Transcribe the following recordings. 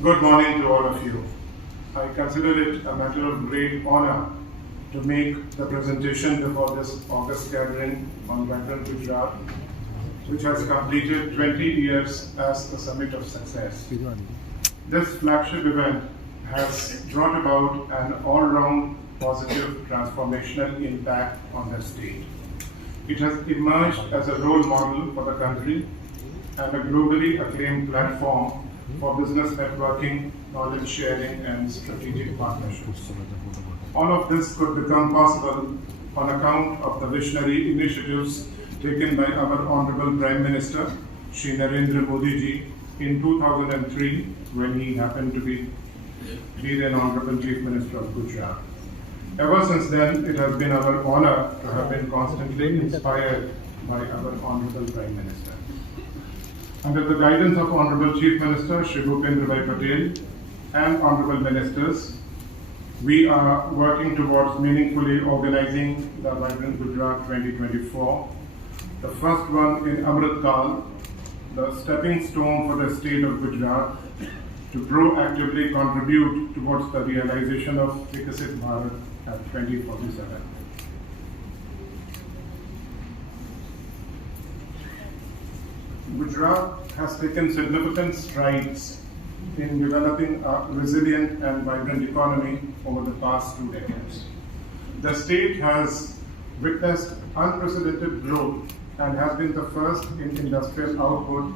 Good morning to all of you. I consider it a matter of great honor to make the presentation before this August gathering on Vibrant Gujarat, which has completed 20 years as a summit of success. This flagship event has brought about an all-round positive transformational impact on the state. It has emerged as a role model for the country and a globally acclaimed platform for business networking, knowledge sharing, and strategic partnerships. All of this could become possible on account of the visionary initiatives taken by our Honorable Prime Minister, Shri Narendra Modi ji, in 2003, when he happened to be the Honorable Chief Minister of Gujarat. Ever since then, it has been our honor to have been constantly inspired by our Honorable Prime Minister. Under the guidance of Honorable Chief Minister Shri Bhupendra Patel and Honorable Ministers, we are working towards meaningfully organizing the Vibrant Gujarat 2024, the first one in Amrit Kal, the stepping stone for the state of Gujarat to proactively contribute towards the realization of Vikasit Bharat at 2047. Gujarat has taken significant strides in developing a resilient and vibrant economy over the past 2 decades. The state has witnessed unprecedented growth and has been the first in industrial output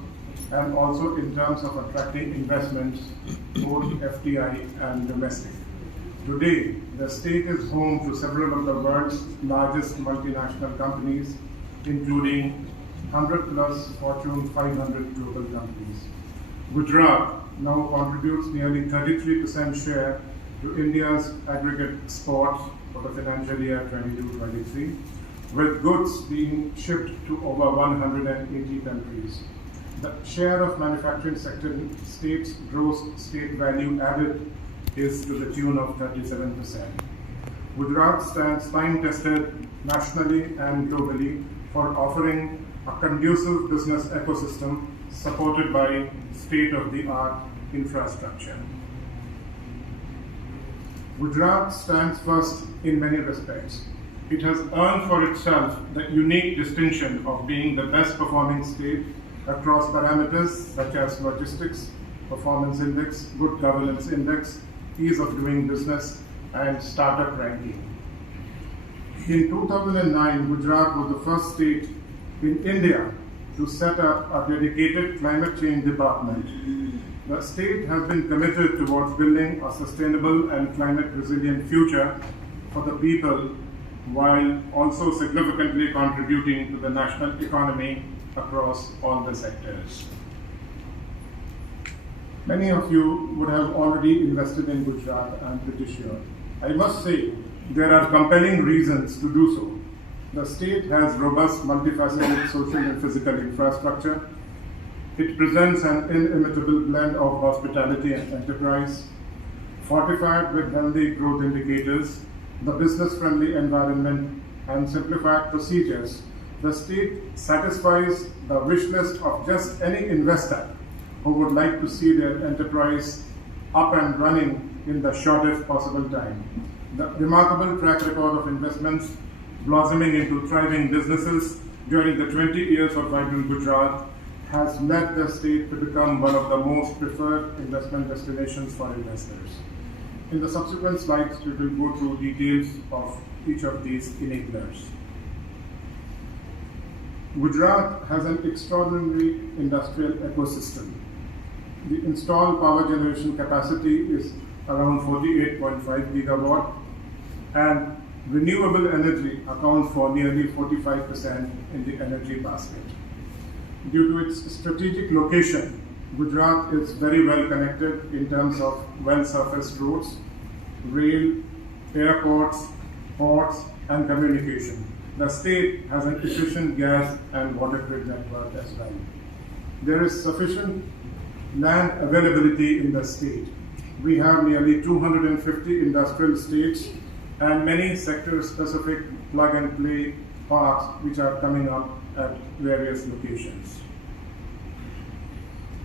and also in terms of attracting investments, both FDI and domestic. Today, the state is home to several of the world's largest multinational companies, including 100 plus Fortune 500 global companies. Gujarat now contributes nearly 33% share to India's aggregate exports for the financial year 22-23, with goods being shipped to over 180 countries. The share of manufacturing sector in state's gross state value added is to the tune of 37%. Gujarat stands time-tested nationally and globally for offering a conducive business ecosystem supported by state-of-the-art infrastructure. Gujarat stands first in many respects. It has earned for itself the unique distinction of being the best performing state across parameters such as logistics, performance index, good governance index, ease of doing business, and startup ranking. In 2009, Gujarat was the first state in India to set up a dedicated climate change department. The state has been committed towards building a sustainable and climate resilient future for the people while also significantly contributing to the national economy across all the sectors. Many of you would have already invested in Gujarat, I'm pretty sure. I must say, there are compelling reasons to do so. The state has robust, multifaceted social and physical infrastructure. It presents an inimitable blend of hospitality and enterprise, fortified with healthy growth indicators, the business-friendly environment, and simplified procedures. The state satisfies the wish list of just any investor who would like to see their enterprise up and running in the shortest possible time. The remarkable track record of investments blossoming into thriving businesses during the 20 years of Vibrant Gujarat has led the state to become one of the most preferred investment destinations for investors. In the subsequent slides, we will go through details of each of these enablers. Gujarat has an extraordinary industrial ecosystem. The installed power generation capacity is around 48.5 gigawatt, and renewable energy accounts for nearly 45% in the energy basket. Due to its strategic location, Gujarat is very well connected in terms of well-surfaced roads, rail, airports, ports, and communication. The state has an efficient gas and water grid network as well. There is sufficient land availability in the state. We have nearly 250 industrial estates and many sector-specific plug-and-play parks which are coming up at various locations.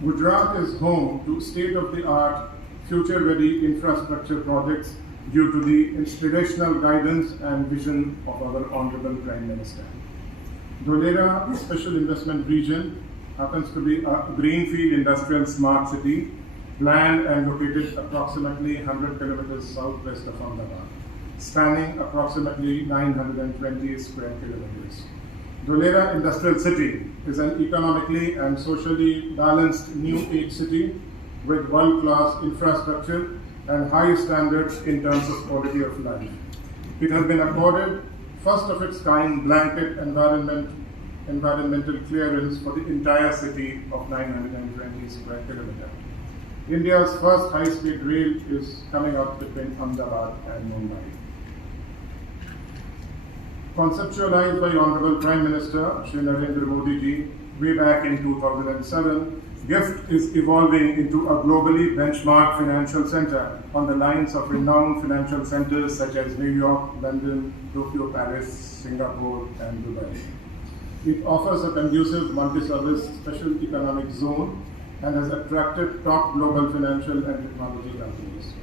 Gujarat is home to state-of-the-art, future-ready infrastructure projects due to the inspirational guidance and vision of our Honorable Prime Minister. Dholera Special Investment Region happens to be a greenfield industrial smart city planned and located approximately 100 kilometers southwest of Ahmedabad, spanning approximately 920 square kilometers. Dholera Industrial City is an economically and socially balanced new age city with world-class infrastructure and high standards in terms of quality of life. It has been accorded first of its kind blanket environmental clearance for the entire city of 920 square kilometers. India's first high-speed rail is coming up between Ahmedabad and Mumbai. Conceptualized by Honorable Prime Minister Shri Narendra Modi ji way back in 2007, GIFT is evolving into a globally benchmark financial center on the lines of renowned financial centers such as New York, London, Tokyo, Paris, Singapore, and Dubai. It offers a conducive multi-service special economic zone and has attracted top global financial and technology companies.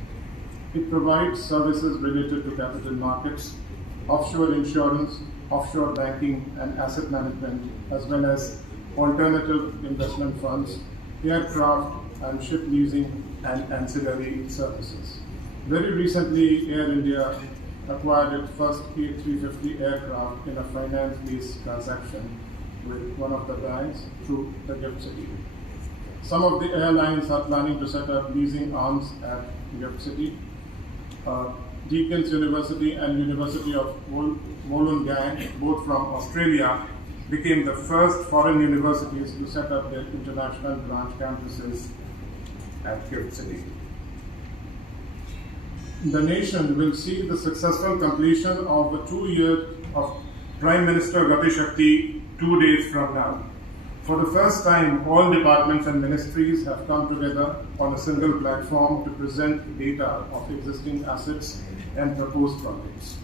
It provides services related to capital markets, offshore insurance, offshore banking and asset management, as well as alternative investment funds, aircraft and ship leasing and ancillary services. Very recently, Air India acquired its first A350 aircraft in a finance lease transaction with one of the banks through the GIFT City. Some of the airlines are planning to set up leasing arms at GIFT City. Deacon's University and University of Wollongong, both from Australia, became the first foreign universities to set up their international branch campuses at GIFT City. The nation will see the successful completion of the 2 years of Prime Minister Gati Shakti 2 days from now. For the first time, all departments and ministries have come together on a single platform to present data of existing assets and proposed projects.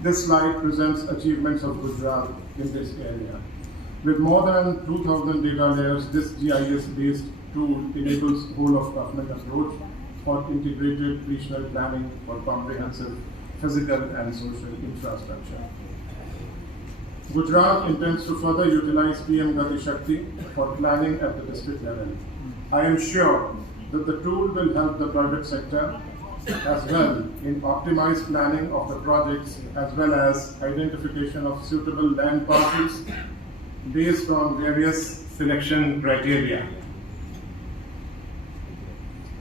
This slide presents achievements of Gujarat in this area. With more than 2,000 data layers, this GIS-based tool enables whole-of-government approach for integrated regional planning for comprehensive physical and social infrastructure. Gujarat intends to further utilize PM Gati Shakti for planning at the district level. I am sure that the tool will help the private sector as well in optimized planning of the projects as well as identification of suitable land parcels based on various selection criteria.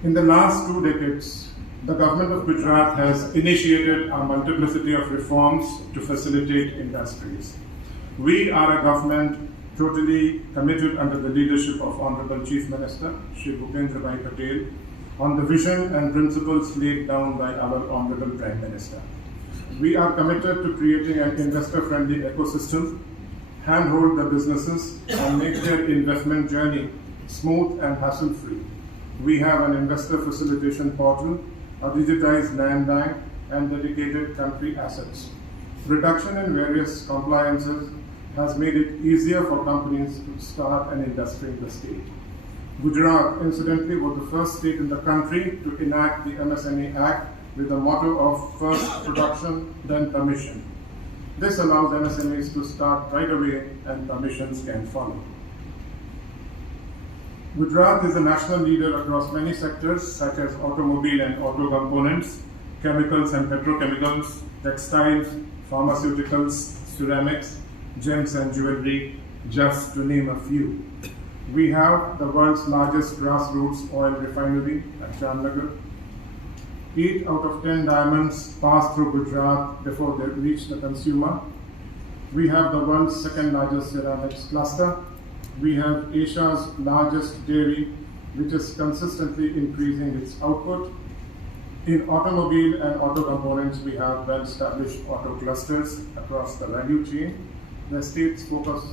In the last 2 decades, the government of Gujarat has initiated a multiplicity of reforms to facilitate industries. We are a government totally committed under the leadership of Honorable Chief Minister Shri Bhupendra Patel on the vision and principles laid down by our Honorable Prime Minister. We are committed to creating an investor-friendly ecosystem, handhold the businesses and make their investment journey smooth and hassle-free. We have an investor facilitation portal, a digitized land bank, and dedicated country assets. Reduction in various compliances has made it easier for companies to start an industry in the state. Gujarat, incidentally, was the first state in the country to enact the MSME Act with the motto of first production, then permission. This allows MSMEs to start right away and permissions can follow. Gujarat is a national leader across many sectors such as automobile and auto components, chemicals and petrochemicals, textiles, pharmaceuticals, ceramics, gems and jewelry, just to name a few. We have the world's largest grassroots oil refinery at Jamnagar. 8 out of 10 diamonds pass through Gujarat before they reach the consumer. We have the world's second largest ceramics cluster. We have Asia's largest dairy, which is consistently increasing its output. In automobile and auto components, we have well-established auto clusters across the value chain. The state's focus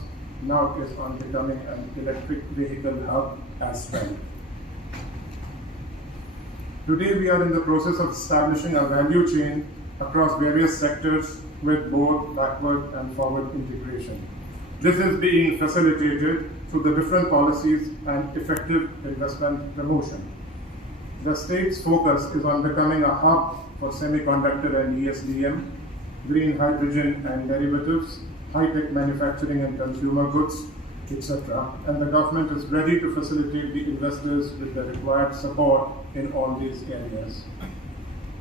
now is on becoming an electric vehicle hub as well. Today, we are in the process of establishing a value chain across various sectors with both backward and forward integration. This is being facilitated through the different policies and effective investment promotion. The state's focus is on becoming a hub for semiconductor and ESDM, green hydrogen and derivatives, high-tech manufacturing and consumer goods, etc. And the government is ready to facilitate the investors with the required support in all these areas.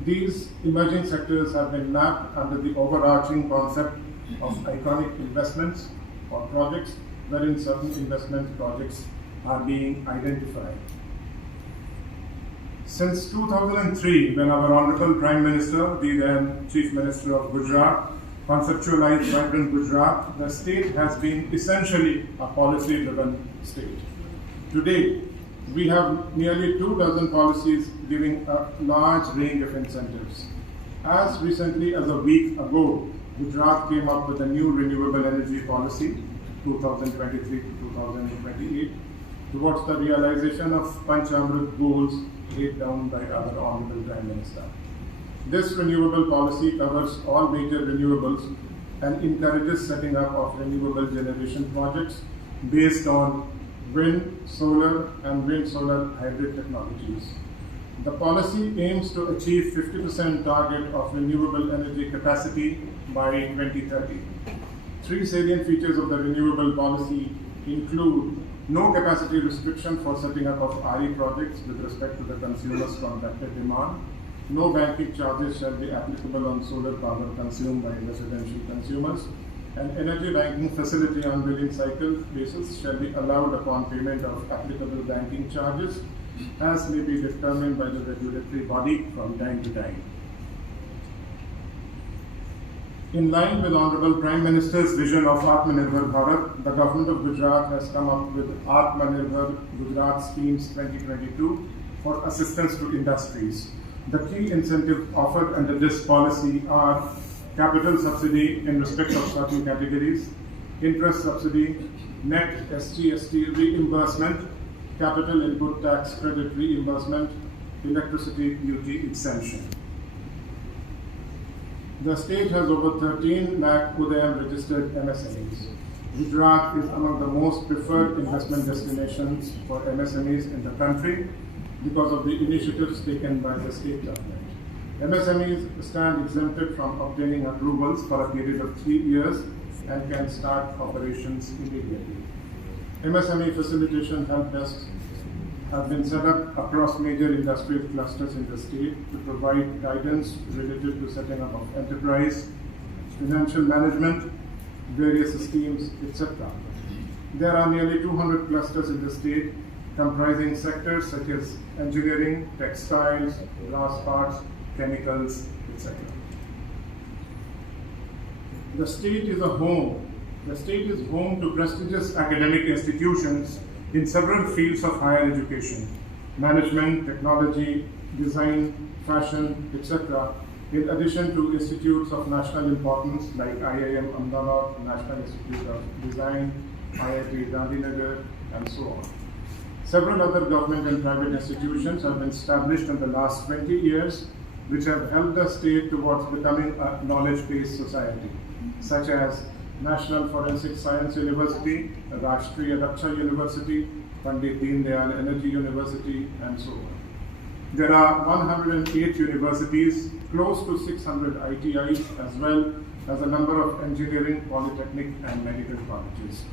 These emerging sectors have been mapped under the overarching concept of iconic investments or projects, wherein certain investment projects are being identified. Since 2003, when our Honorable Prime Minister, the then Chief Minister of Gujarat, conceptualized Vibrant Gujarat, the state has been essentially a policy-driven state. Today, we have nearly 24 policies giving a large range of incentives. As recently as a week ago, Gujarat came up with a new renewable energy policy, 2023 to 2028, towards the realization of Panchamrit goals laid down by our Honorable Prime Minister. This renewable policy covers all major renewables and encourages setting up of renewable generation projects based on wind, solar, and wind-solar hybrid technologies. The policy aims to achieve 50% target of renewable energy capacity by 2030. Three salient features of the renewable policy include no capacity restriction for setting up of RE projects with respect to the consumer's contracted demand. No banking charges shall be applicable on solar power consumed by residential consumers. An energy banking facility on billing cycle basis shall be allowed upon payment of applicable banking charges, as may be determined by the regulatory body from time to time. In line with Honorable Prime Minister's vision of Atmanirbhar Bharat, the Government of Gujarat has come up with Atmanirbhar Gujarat Schemes 2022 for assistance to industries. The key incentives offered under this policy are capital subsidy in respect of certain categories, interest subsidy, net SGST reimbursement, capital input tax credit reimbursement, electricity duty exemption. The state has over 13 lakh Udayam registered MSMEs. Gujarat is among the most preferred investment destinations for MSMEs in the country because of the initiatives taken by the state government. MSMEs stand exempted from obtaining approvals for a period of 3 years and can start operations immediately. MSME facilitation help desks have been set up across major industrial clusters in the state to provide guidance related to setting up of enterprise, financial management, various schemes, etc. There are nearly 200 clusters in the state comprising sectors such as engineering, textiles, glass parts, chemicals, etc. The state is home to prestigious academic institutions in several fields of higher education, management, technology, design, fashion, etc., in addition to institutes of national importance like IIM Ahmedabad, National Institute of Design, IIT Gandhinagar, and so on. Several other government and private institutions have been established in the last 20 years, which have helped the state towards becoming a knowledge-based society, such as National Forensic Science University, Rashtriya Raksha University, Pandit Deen Dayal Energy University, and so on. There are 108 universities, close to 600 ITIs, as well as a number of engineering, polytechnic, and medical colleges.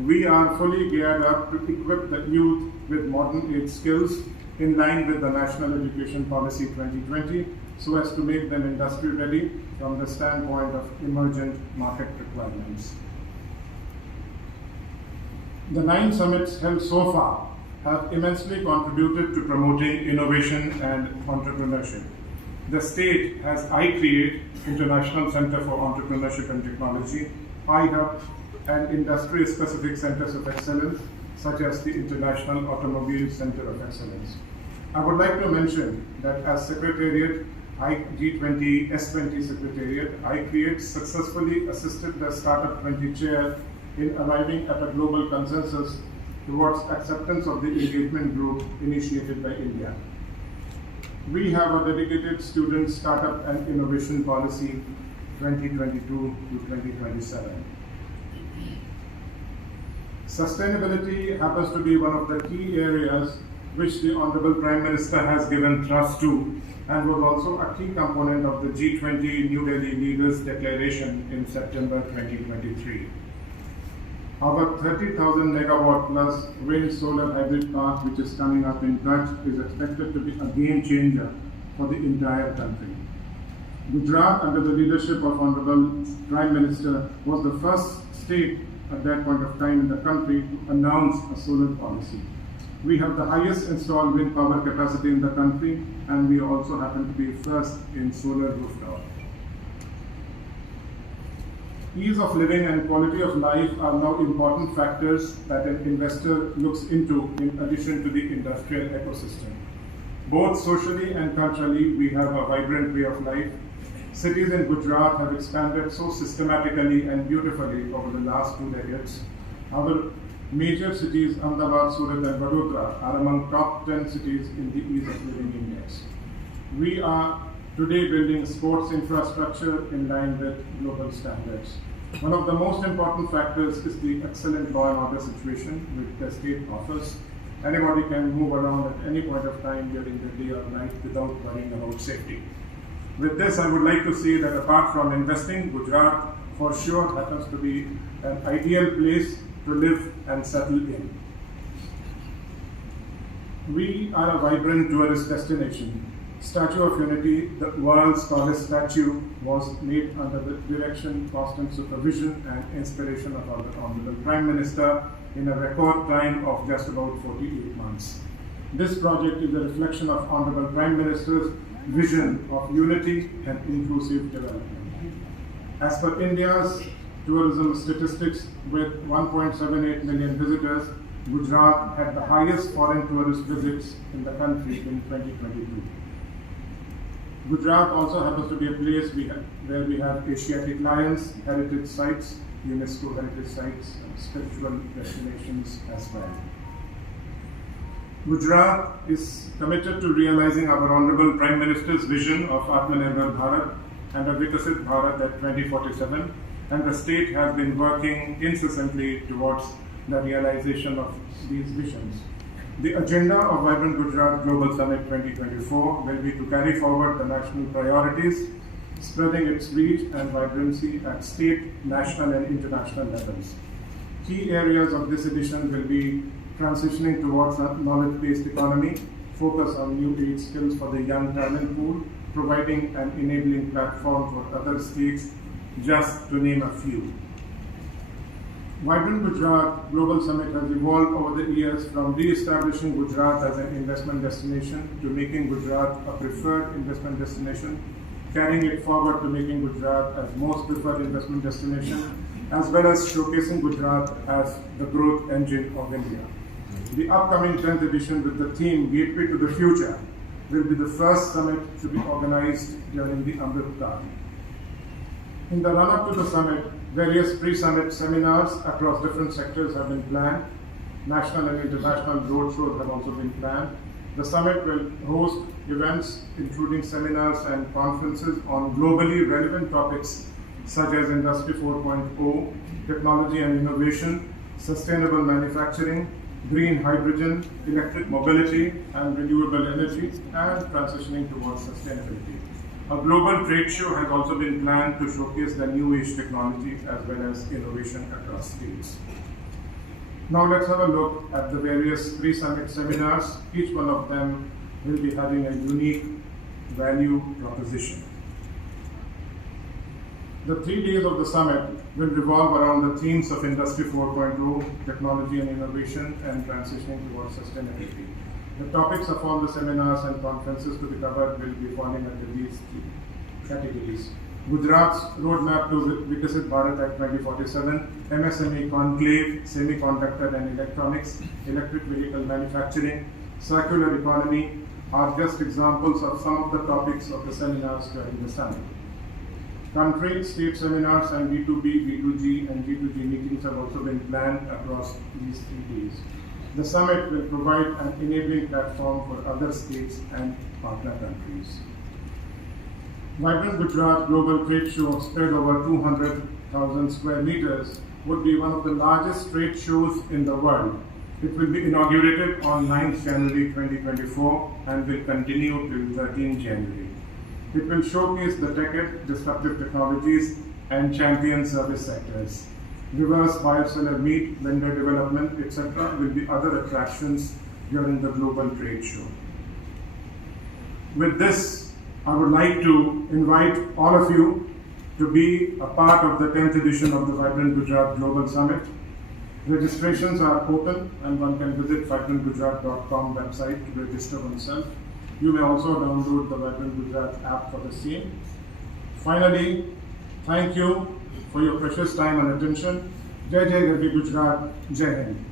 We are fully geared up to equip the youth with modern age skills in line with the National Education Policy 2020, so as to make them industry ready from the standpoint of emergent market requirements. The 9 summits held so far have immensely contributed to promoting innovation and entrepreneurship. The state has iCreate, International Center for Entrepreneurship and Technology, iHub, and industry-specific centers of excellence, such as the International Automobile Center of Excellence. I would like to mention that as Secretariat, G20 S20 Secretariat, iCreate successfully assisted the Startup 20 Chair in arriving at a global consensus towards acceptance of the engagement group initiated by India. We have a dedicated student startup and innovation policy 2022 to 2027. Sustainability happens to be one of the key areas which the Honorable Prime Minister has given thrust to and was also a key component of the G20 New Delhi Leaders Declaration in September 2023. Our 30,000 megawatt plus wind solar hybrid park which is coming up in Kutch is expected to be a game changer for the entire country. Gujarat, under the leadership of Honorable Prime Minister, was the first state at that point of time in the country to announce a solar policy. We have the highest installed wind power capacity in the country, and we also happen to be first in solar rooftop. Ease of living and quality of life are now important factors that an investor looks into in addition to the industrial ecosystem. Both socially and culturally, we have a vibrant way of life. Cities in Gujarat have expanded so systematically and beautifully over the last 2 decades. Our major cities, Ahmedabad, Surat and Vadodara, are among top 10 cities in the Ease of Living Index. We are today building sports infrastructure in line with global standards. One of the most important factors is the excellent law and order situation which the state offers. Anybody can move around at any point of time during the day or night without worrying about safety. With this, I would like to say that apart from investing, Gujarat for sure happens to be an ideal place to live and settle in. We are a vibrant tourist destination. Statue of Unity, the world's tallest statue, was made under the direction, constant supervision and inspiration of our Honorable Prime Minister in a record time of just about 48 months. This project is a reflection of Honorable Prime Minister's vision of unity and inclusive development. As per India's tourism statistics, with 1.78 million visitors, Gujarat had the highest foreign tourist visits in the country in 2022. Gujarat also happens to be a place where we have Asiatic lions, heritage sites, UNESCO heritage sites, and spiritual destinations as well. Gujarat is committed to realizing our Honorable Prime Minister's vision of Atmanirbhar Bharat and a Vikasit Bharat at 2047, and the state has been working incessantly towards the realization of these visions. The agenda of Vibrant Gujarat Global Summit 2024 will be to carry forward the national priorities, spreading its reach and vibrancy at state, national and international levels. Key areas of this edition will be transitioning towards a knowledge-based economy, focus on new age skills for the young talent pool, providing an enabling platform for other states, just to name a few. Vibrant Gujarat Global Summit has evolved over the years from re-establishing Gujarat as an investment destination to making Gujarat a preferred investment destination, carrying it forward to making Gujarat as most preferred investment destination, as well as showcasing Gujarat as the growth engine of India. The upcoming 10th edition with the theme Gateway to the Future will be the first summit to be organized during the Amrit Kaal. In the run-up to the summit, various pre-summit seminars across different sectors have been planned. National and international roadshows have also been planned. The summit will host events including seminars and conferences on globally relevant topics such as Industry 4.0, technology and innovation, sustainable manufacturing, green hydrogen, electric mobility and renewable energy, and transitioning towards sustainability. A global trade show has also been planned to showcase the new age technology as well as innovation across states. Now let's have a look at the various pre-summit seminars. Each one of them will be having a unique value proposition. The 3 days of the summit will revolve around the themes of Industry 4.0, technology and innovation, and transitioning towards sustainability. The topics of all the seminars and conferences to be covered will be falling under these 3 categories. Gujarat's roadmap to Vikasit Bharat at 2047, MSME conclave, semiconductor and electronics, electric vehicle manufacturing, circular economy are just examples of some of the topics of the seminars during the summit. Country, state seminars and B2B, B2G and G2G meetings have also been planned across these 3 days. The summit will provide an enabling platform for other states and partner countries. Vibrant Gujarat Global Trade Show spread over 200,000 square meters would be one of the largest trade shows in the world. It will be inaugurated on 9th January 2024 and will continue till 13 January. It will showcase the tech, disruptive technologies and champion service sectors. Reverse biosolar meat, vendor development, etc. will be other attractions during the global trade show. With this, I would like to invite all of you to be a part of the 10th edition of the Vibrant Gujarat Global Summit. Registrations are open and one can visit vibrantgujarat.com website to register oneself. You may also download the Vibrant Gujarat app for the same. Finally, thank you for your precious time and attention. Jai Jai Gadi Gujarat, Jai Hind.